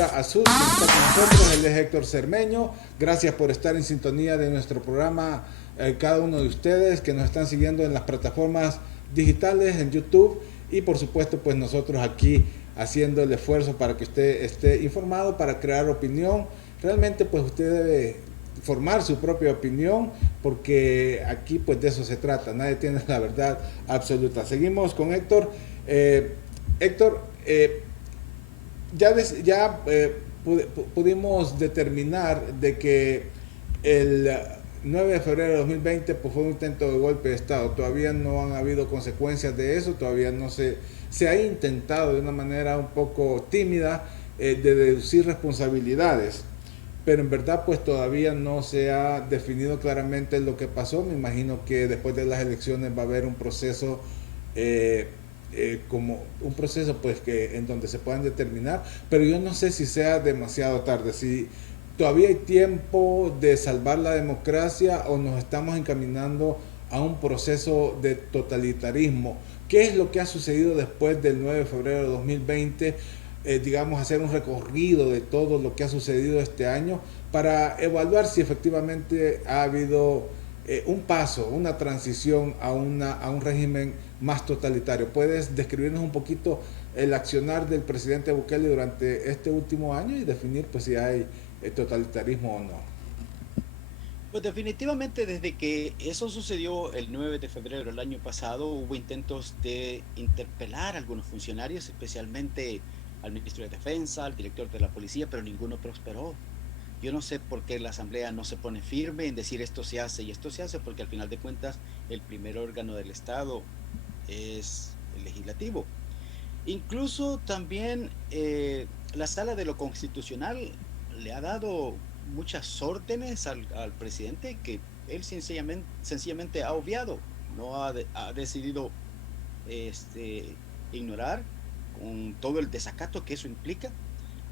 ahora a Sus, que está con nosotros, él es Héctor Cermeño. Gracias por estar en sintonía de nuestro programa, cada uno de ustedes que nos están siguiendo en las plataformas digitales, en YouTube, y por supuesto pues nosotros aquí haciendo el esfuerzo para que usted esté informado, para crear opinión. Realmente pues usted debe formar su propia opinión, porque aquí pues de eso se trata, nadie tiene la verdad absoluta. Seguimos con Héctor. Héctor, pudimos determinar de que el 9 de febrero de 2020 pues, fue un intento de golpe de Estado. Todavía no han habido consecuencias de eso, todavía no se ha intentado de una manera un poco tímida de deducir responsabilidades, pero en verdad pues todavía no se ha definido claramente lo que pasó. Me imagino que después de las elecciones va a haber un proceso, como un proceso pues que en donde se puedan determinar, pero yo no sé si sea demasiado tarde, si todavía hay tiempo de salvar la democracia o nos estamos encaminando a un proceso de totalitarismo. ¿Qué es lo que ha sucedido después del 9 de febrero de 2020? Digamos, hacer un recorrido de todo lo que ha sucedido este año para evaluar si efectivamente ha habido un paso, una transición a un régimen más totalitario. ¿Puedes describirnos un poquito el accionar del presidente Bukele durante este último año y definir pues si hay totalitarismo o no? Pues definitivamente desde que eso sucedió el 9 de febrero del año pasado, hubo intentos de interpelar a algunos funcionarios, especialmente al ministro de Defensa, al director de la policía, pero ninguno prosperó. Yo no sé por qué la Asamblea no se pone firme en decir esto se hace y esto se hace, porque al final de cuentas el primer órgano del Estado es el legislativo. Incluso también la Sala de lo Constitucional le ha dado muchas órdenes al presidente que él sencillamente ha obviado, no ha decidido este, ignorar con todo el desacato que eso implica.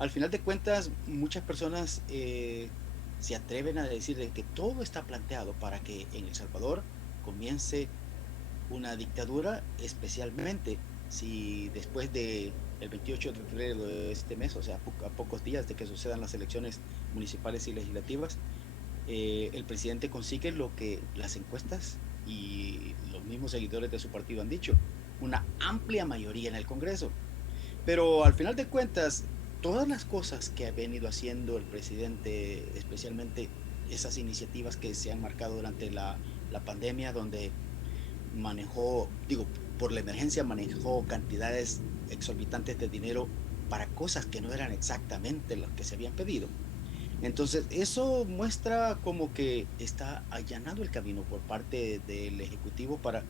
Al final de cuentas, muchas personas se atreven a decir de que todo está planteado para que en El Salvador comience una dictadura, especialmente si después de el 28 de febrero de este mes, o sea, a pocos días de que sucedan las elecciones municipales y legislativas, el presidente consigue lo que las encuestas y los mismos seguidores de su partido han dicho, una amplia mayoría en el Congreso. Pero al final de cuentas, todas las cosas que ha venido haciendo el presidente, especialmente esas iniciativas que se han marcado durante la pandemia, donde manejó, digo, por la emergencia manejó cantidades exorbitantes de dinero para cosas que no eran exactamente las que se habían pedido. Entonces, eso muestra como que está allanado el camino por parte del Ejecutivo para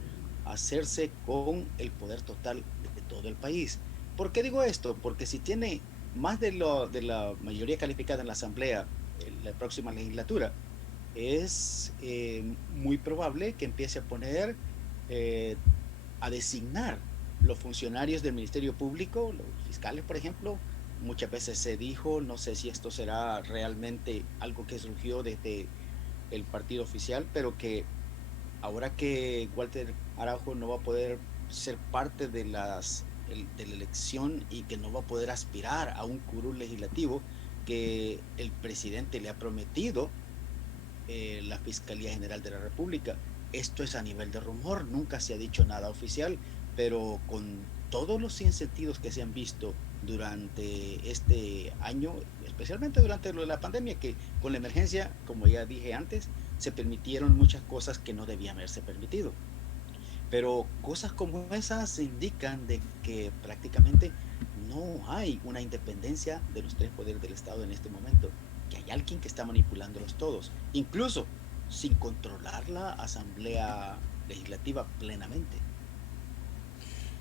hacerse con el poder total de todo el país. ¿Por qué digo esto? Porque si tiene más de la mayoría calificada en la Asamblea en la próxima legislatura, es muy probable que empiece a poner, eh, a designar los funcionarios del Ministerio Público, los fiscales, por ejemplo. Muchas veces se dijo, no sé si esto será realmente algo que surgió desde el partido oficial, pero que ahora que Walter Araujo no va a poder ser parte de la elección y que no va a poder aspirar a un curul legislativo, que el presidente le ha prometido la Fiscalía General de la República. Esto es a nivel de rumor, nunca se ha dicho nada oficial, pero con todos los sinsentidos que se han visto durante este año, especialmente durante lo de la pandemia, que con la emergencia, como ya dije antes, se permitieron muchas cosas que no debían haberse permitido. Pero cosas como esas indican de que prácticamente no hay una independencia de los tres poderes del Estado en este momento, que hay alguien que está manipulándolos todos, incluso sin controlar la Asamblea Legislativa plenamente.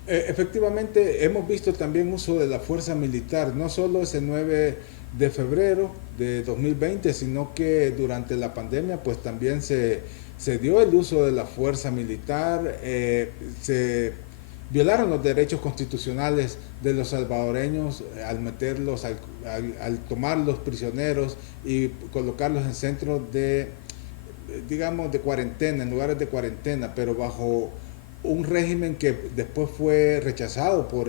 Efectivamente, hemos visto también uso de la fuerza militar, no solo ese 9 de febrero de 2020, sino que durante la pandemia pues también se dio el uso de la fuerza militar, se violaron los derechos constitucionales de los salvadoreños al meterlos, al tomar los prisioneros y colocarlos en centros de, digamos, de cuarentena, en lugares de cuarentena, pero bajo un régimen que después fue rechazado por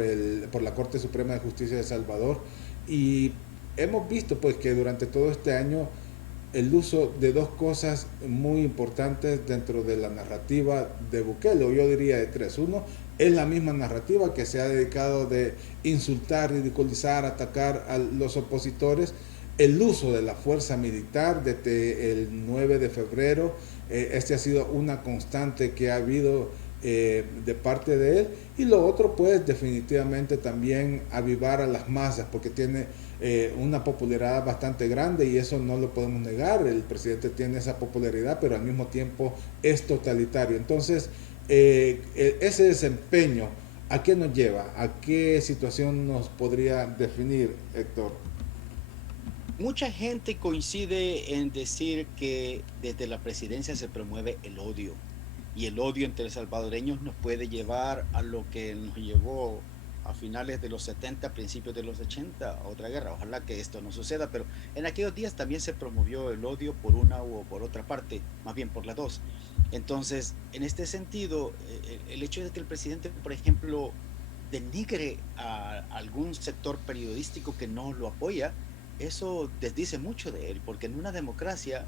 la Corte Suprema de Justicia de Salvador. Y hemos visto pues que durante todo este año el uso de dos cosas muy importantes dentro de la narrativa de Bukele, o yo diría de tres. Uno, es la misma narrativa que se ha dedicado de insultar, ridiculizar, atacar a los opositores, el uso de la fuerza militar desde el 9 de febrero, este ha sido una constante que ha habido de parte de él, y lo otro pues definitivamente también avivar a las masas porque tiene una popularidad bastante grande y eso no lo podemos negar. El presidente tiene esa popularidad, pero al mismo tiempo es totalitario. Entonces, ese desempeño, ¿a qué nos lleva? ¿A qué situación nos podría definir, Héctor? Mucha gente coincide en decir que desde la presidencia se promueve el odio y el odio entre salvadoreños nos puede llevar a lo que nos llevó a finales de los 70, principios de los 80, a otra guerra. Ojalá que esto no suceda, pero en aquellos días también se promovió el odio por una u por otra parte, más bien por las dos. Entonces, en este sentido, el hecho de que el presidente, por ejemplo, denigre a algún sector periodístico que no lo apoya, eso desdice mucho de él, porque en una democracia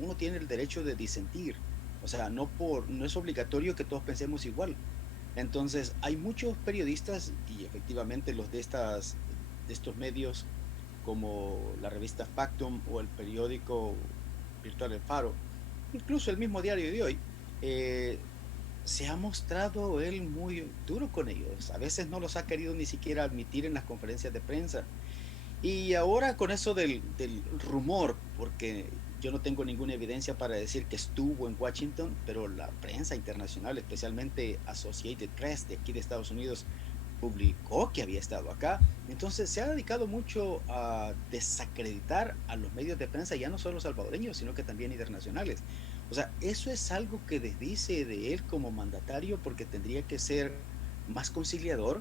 uno tiene el derecho de disentir, o sea, no es obligatorio que todos pensemos igual. Entonces, hay muchos periodistas y efectivamente los de estos medios como la revista Factum o el periódico virtual El Faro, incluso el mismo diario de hoy, eh, se ha mostrado él muy duro con ellos. A veces no los ha querido ni siquiera admitir en las conferencias de prensa. Y ahora con eso del rumor, porque yo no tengo ninguna evidencia para decir que estuvo en Washington, pero la prensa internacional, especialmente Associated Press de aquí de Estados Unidos, publicó que había estado acá. Entonces se ha dedicado mucho a desacreditar a los medios de prensa, ya no solo salvadoreños, sino que también internacionales. O sea, eso es algo que desdice de él como mandatario porque tendría que ser más conciliador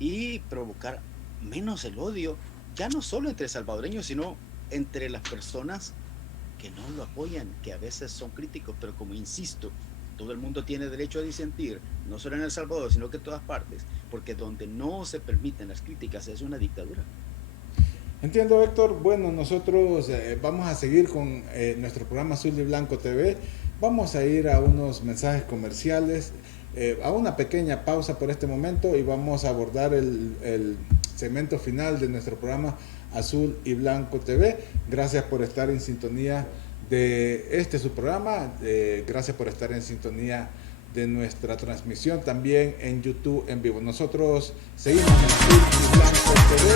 y provocar menos el odio, ya no solo entre salvadoreños, sino entre las personas que no lo apoyan, que a veces son críticos, pero como insisto, todo el mundo tiene derecho a disentir, no solo en El Salvador, sino que en todas partes, porque donde no se permiten las críticas es una dictadura. Entiendo, Héctor. Bueno, nosotros vamos a seguir con nuestro programa Azul y Blanco TV. Vamos a ir a unos mensajes comerciales, a una pequeña pausa por este momento y vamos a abordar el segmento final de nuestro programa Azul y Blanco TV. Gracias por estar en sintonía de su programa. Gracias por estar en sintonía de nuestra transmisión también en YouTube en vivo. Nosotros seguimos en Azul y Blanco TV